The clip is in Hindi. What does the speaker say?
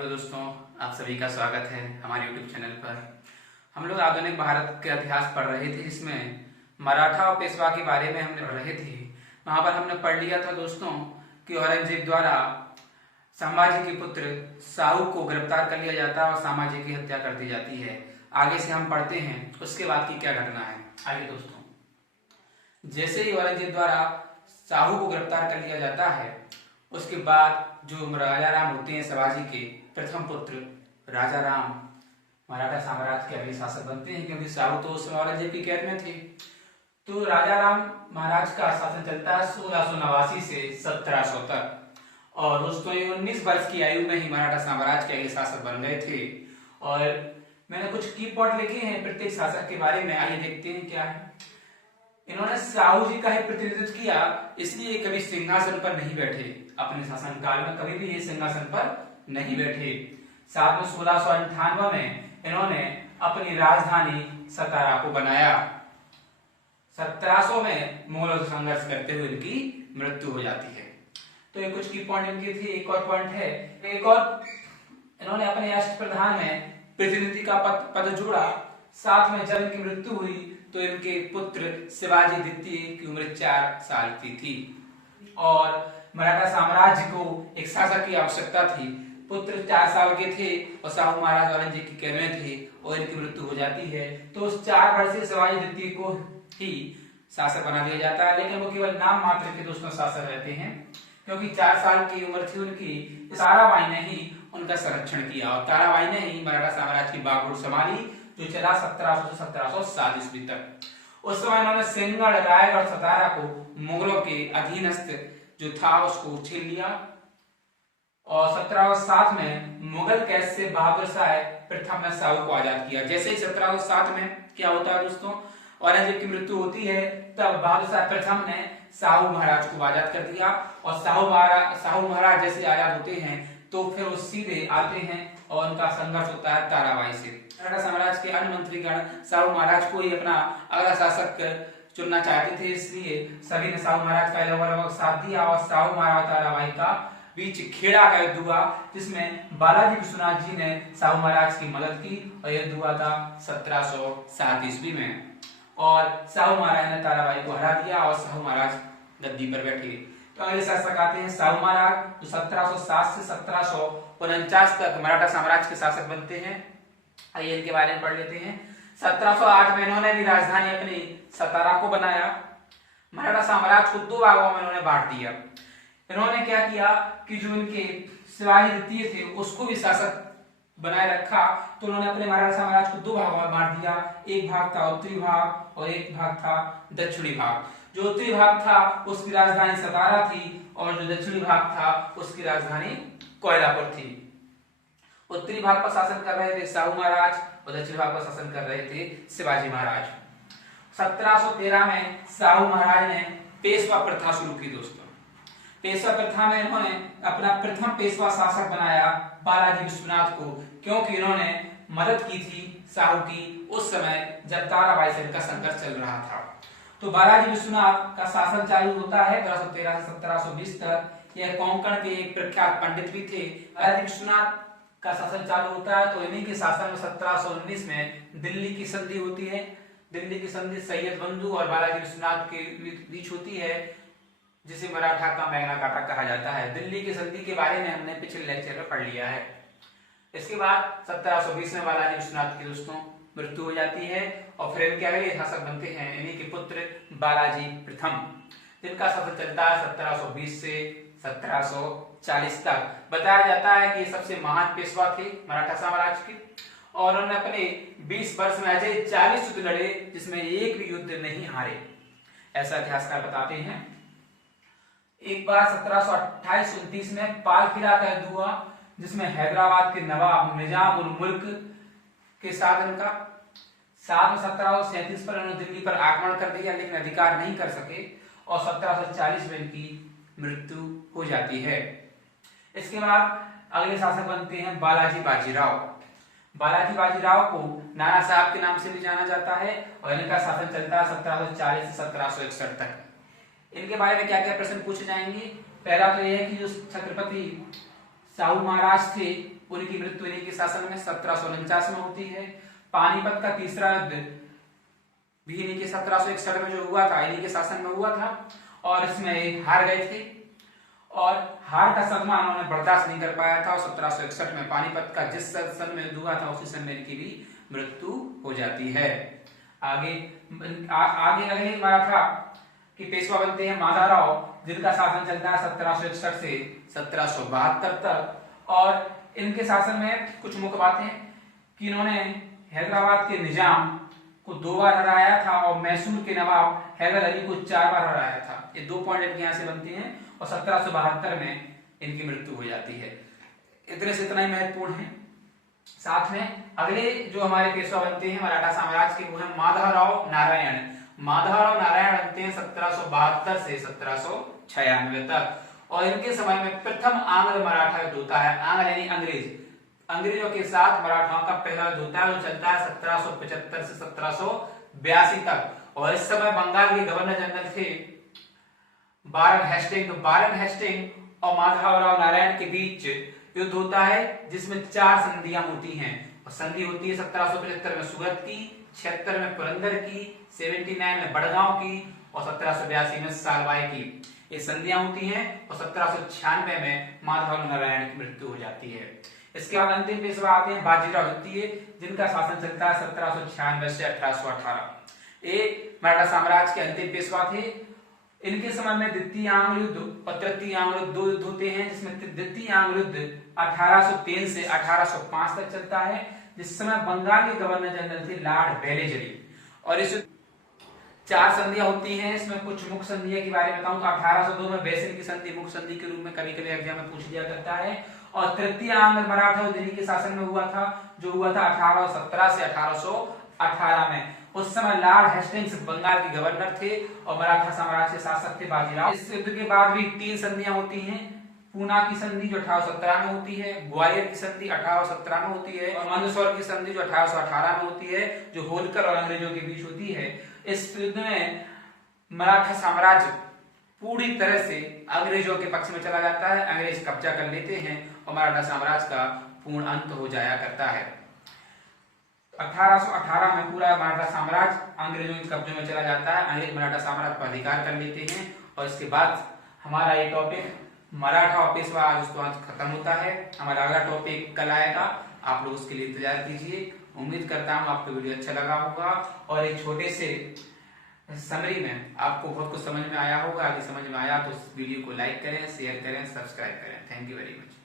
हेलो दोस्तों, आप सभी का स्वागत है हमारे यूट्यूब चैनल पर। हम लोग आधुनिक भारत के इतिहास पढ़ रहे थे, जिसमें मराठा और पेशवा के बारे में हमने पढ़ रहे थे। वहां पर हमने पढ़ लिया था दोस्तों कि औरंगजेब द्वारा संभाजी के पुत्र साहू को गिरफ्तार कर लिया जाता है और संभाजी की हत्या कर दी जाती है। आगे से हम पढ़ते हैं उसके बाद की क्या घटना है। आगे दोस्तों, जैसे ही औरंगजेब द्वारा साहू को गिरफ्तार कर लिया जाता है, उसके बाद जो राजा राम होते हैं संभाजी के प्रथम पुत्र राजा राम मराठा साम्राज्य के अगले शासक बनते हैं, क्योंकि साहू तो उस समय औरंगजेब की कैद में थे। तो राजा राम महाराज का शासन चलता है 1689 से 1700 तक, और दोस्तों ये 19 वर्ष की आयु में ही मराठा साम्राज्य के अगले शासक बन गए थे। और मैंने कुछ की पॉइंट लिखे हैं प्रत्येक शासक के बारे में, आइए देखते हैं क्या है। इन्होंने साहू जी का ही प्रतिनिधित्व किया, इसलिए कभी सिंहासन पर नहीं बैठे। अपने शासनकाल में कभी भी ये सिंहासन पर नहीं बैठे। साथ में 1698 में इन्होंने अपनी राजधानी सतारा को बनाया। 1700 में मुगलों से संघर्ष करते हुए इनकी मृत्यु हो जाती है। तो ये कुछ की पॉइंट इनकी थी। एक और पॉइंट है, एक और इन्होंने अपने अष्टप्रधान में प्रतिनिधि का पद जोड़ा। साथ में जब इनकी मृत्यु हुई तो इनके पुत्र शिवाजी द्वितीय की उम्र 4 साल की थी, और मराठा साम्राज्य को एक शासक की आवश्यकता थी। पुत्र 4 साल के थे और साहू महाराज औरंगजेब की कैद में थे और इनकी मृत्यु हो जाती है। तो उस 4 वर्षीय शिवाजी द्वितीय को ही शासक बना दिया जाता है, लेकिन वो केवल नाम मात्र के दोस्तों शासक रहते हैं, क्योंकि 4 साल की उम्र थी उनकी। ताराबाई ने ही उनका संरक्षण किया और ताराबाई ने ही मराठा साम्राज्य की बागडोर संभाली, जो चला 1700 से 1707 ईस्वी तक। उस समय इन्होंने सिंहगढ़, रायगढ़, सतारा को मुगलों के अधीनस्थ जो था उसको छीन लिया, और 1707 में मुगल कैद से बहादुर शाह प्रथम ने साहू को आजाद किया। जैसे ही 1707 में क्या होता है दोस्तों, औरंगजेब की मृत्यु होती है, तब बहादुर शाह प्रथम ने साहू महाराज को आजाद कर दिया। और साहू महाराज जैसे आजाद होते हैं तो फिर वो सीधे आते हैं और उनका संघर्ष होता है ताराबाई से। मराठा साम्राज्य के अन्य मंत्रीगण साहू महाराज को ही अपना अगला शासक चुनना चाहते थे, इसलिए सभी ने साहू महाराज का लगभग साथ दिया और साहू महाराज ताराबाई का बीच खेड़ा का युद्ध हुआ, जिसमें बालाजी विश्वनाथ जी ने साहू महाराज की मदद की, और युद्ध हुआ था 1707 ईस्वी में, और साहू महाराज ने ताराबाई को हरा दिया और साहू महाराज गद्दी पर बैठे। तो अगले शासक आते हैं साहू महाराज, जो 1707 से 1749 तक मराठा साम्राज्य के शासक बनते हैं। आइए इनके बारे में पढ़ लेते हैं। 1708 में इन्होंने भी राजधानी अपनी सतारा को बनाया। मराठा साम्राज्य को 2 भागों में इन्होंने बांट दिया। इन्होंने क्या किया कि जो इनके शिवाजी द्वितीय थे उसको भी शासक बनाए रखा, तो उन्होंने अपने मराठा साम्राज्य को 2 भागों में बांट दिया। एक भाग था उत्तरी भाग और एक भाग था दक्षिणी भाग। जो उत्तरी भाग था उसकी राजधानी सतारा थी, और जो दक्षिणी भाग था उसकी राजधानी कोयलापुर थी। उत्तरी भाग पर शासन कर रहे थे साहू महाराज और दक्षिण भाग पर शासन कर रहे थे शिवाजी महाराज। 1713 में साहू महाराज ने पेशवा प्रथा शुरू की दोस्तों। पेशवा प्रथा में इन्होंने अपना प्रथम पेशवा शासक बनाया बालाजी विश्वनाथ को, क्योंकि इन्होंने मदद की थी साहू की उस समय जब ताराबाई से इनका संघर्ष चल रहा था। तो बालाजी विश्वनाथ का शासन चालू होता है 1713 से 1720 तक। यह कोंकण के एक प्रख्यात पंडित भी थे। बालाजी विश्वनाथ का शासन चालू होता है, तो इन्हीं के शासन में 1719 में दिल्ली की संधि होती है। दिल्ली की संधि सैयद बंधु और बालाजी विश्वनाथ के बीच होती है, जिसे मराठा का मैग्ना कार्टा कहा जाता है। दिल्ली की संधि के बारे में हमने पिछले लेक्चर में पढ़ लिया है। इसके बाद 1720 में बालाजी विश्वनाथ की दोस्तों मृत्यु हो जाती है, और फिर इनके अगले शासक बनते हैं इन्हीं के पुत्र बालाजी प्रथम, जिनका शासन चलता है 1720 से 1740 तक। बताया जाता है कि ये सबसे महान पेशवा थे मराठा साम्राज्य के, और उन्होंने अपने 20 वर्ष में अजय 40 युद्ध लड़े, जिसमें एक भी युद्ध नहीं हारे, ऐसा इतिहासकार बताते हैं। एक बार 1728-29 में पाल किला का युद्ध हुआ, जिसमें हैदराबाद के नवाब निजाम उल मुल्क के साथ इनका। साथ में 1737 पर इन्होंने दिल्ली पर आक्रमण कर दिया, लेकिन अधिकार नहीं कर सके, और 1740 में इनकी मृत्यु हो जाती है। इसके बाद अगले शासक बनते हैं बालाजी बाजीराव। बालाजी बाजीराव को नाना साहब के नाम से भी जाना जाता है, और इनका शासन चलता है 1740 से 1761 तक। इनके बारे में क्या क्या प्रश्न पूछे जाएंगे। पहला तो यह है कि जो छत्रपति साहू महाराज थे उनकी मृत्यु इन्हीं के शासन में 1749 में होती है। पानीपत का तीसरा युद्ध भी इन्हीं के 1761 में जो हुआ था, इन्हीं के शासन में हुआ था और इसमें हार गए थे और हार का सदमा उन्होंने बर्दाश्त नहीं कर पाया था और 1761 में पानीपत का जिस सन में युद्ध हुआ था उसी सन में इनकी भी मृत्यु हो जाती है। आगे अगले मराठा कि पेशवा बनते हैं माधवराव, जिनका शासन चलता है 1761 से 1772 तक और इनके शासन में कुछ मुख्य बातें कि इन्होंने हैदराबाद के निजाम को 2 बार हराया था और मैसूर के नवाब हैदर अली को 4 बार हराया था। ये 2 पॉइंट इनके यहाँ से बनते हैं और 1772 में इनकी मृत्यु हो जाती है। इतने से इतना ही महत्वपूर्ण है। साथ में अगले जो हमारे पेशवा बनते हैं मराठा साम्राज्य के वो है माधवराव नारायण। माधवराव नारायण बनते हैं 1772 से 1796 तक और इनके समय में प्रथम आंग्ल मराठा युद्ध होता है। आंग्ल यानी अंग्रेजों के साथ मराठाओं का पहला युद्ध होता है जो चलता है 1775 से 1782 तक और इस समय बंगाल के गवर्नर जनरल थे बारन हेस्टिंग और माधवराव नारायण के बीच युद्ध होता है जिसमें 4 संधियां होती हैं और संधि होती है 1775 में सूरत की, 76 में पुरंदर की, 79 में बड़गांव की और 1782 में सालबाई की। ये संधियां होती हैं और 1796 में माधवराव नारायण की मृत्यु हो जाती है। इसके बाद अंतिम पेशवा आते हैं बाजीराव द्वितीय, जिनका शासन चलता है 1796 से 1818। ये मराठा साम्राज्य के अंतिम पेशवा थे। इनके समय में द्वितीय आंग्ल युद्ध और तृतीय आंग्ल युद्ध 2 युद्ध होते हैं जिसमें द्वितीय आंग्ल युद्ध 1803 से 1805 तक चलता है जिस समय बंगाल के गवर्नर जनरल थे लॉर्ड वेलेस्ली और इस 4 संधियां होती हैं। इसमें कुछ मुख्य संधियों के बारे में बताऊं तो 1802 में बेसिल की संधि मुख्य संधि के रूप में कभी-कभी एग्जाम में पूछ लिया करता है और तृतीय आंग्ल मराठा दिल्ली के शासन में हुआ था जो हुआ था 1817 से 1818 में। उस समय लॉर्ड हेस्टिंग्स बंगाल के गवर्नर थे और मराठा साम्राज्य के शासक थे बाजीराव। इस युद्ध के बाद भी 3 संधियां होती हैं। पूना की संधि जो 1817 में होती है, ग्वालियर की संधि 1817 में होती है और मंदसौर की संधि जो 1818 में होती है जो होलकर और अंग्रेजों के बीच होती है। इस युद्ध में मराठा साम्राज्य पूरी तरह से अंग्रेजों के पक्ष में चला जाता है, अंग्रेज कब्जा कर लेते हैं और मराठा साम्राज्य का पूर्ण अंत हो जाया करता है। 1818 में पूरा मराठा साम्राज्य अंग्रेजों के कब्जे में चला जाता है, अंग्रेज मराठा साम्राज्य पर अधिकार कर लेते हैं और इसके बाद हमारा ये टॉपिक मराठा और पेशवा आज खत्म होता है। हमारा अगला टॉपिक कल आएगा, आप लोग उसके लिए इंतजार कीजिए। उम्मीद करता हूँ आपको वीडियो अच्छा लगा होगा और एक छोटे से समरी में आपको बहुत कुछ समझ में आया होगा। अगर समझ में आया तो इस वीडियो को लाइक करें, शेयर करें, सब्सक्राइब करें। Thank you very much.